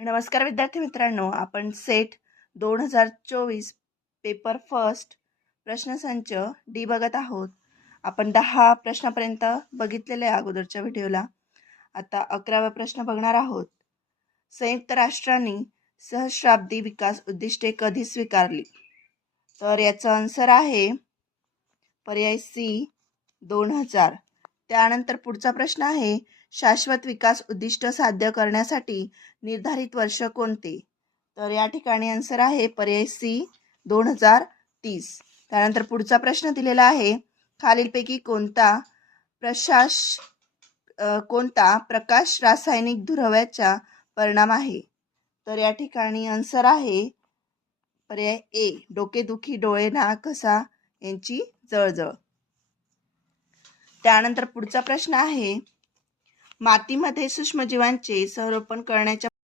नमस्कार विद्यार्थी मित्रांनो, आपण सेट 2024 पेपर फर्स्ट प्रश्नसंच डी बघत आहोत. आपण 10 प्रश्नापर्यंत बघितलेले आहे अगोदरच्या व्हिडिओला. आता 11वा प्रश्न बघणार आहोत. संयुक्त राष्ट्रांनी सहस्राब्दी विकास उद्दिष्टे कधी स्वीकारली? तर याचा आन्सर आहे पर्याय सी 2000. त्यानंतर पुढचा प्रश्न आहे, शाश्वत विकास उद्दिष्ट साध्य करण्यासाठी निर्धारित वर्ष कोणते? तर या ठिकाणी आन्सर आहे पर्याय सी 2030. त्यानंतर पुढचा प्रश्न दिलेला आहे, खालीलपैकी कोणता प्रकाश रासायनिक दुराव्याचा परिणाम आहे? तर या ठिकाणी आन्सर आहे पर्याय ए डोकेदुखी, डोळे, नाक, घसा यांची जळजळ. त्यानंतर पुढचा प्रश्न आहे, मातीमध्ये सूक्ष्मजीवांचे संरोपण करण्याच्या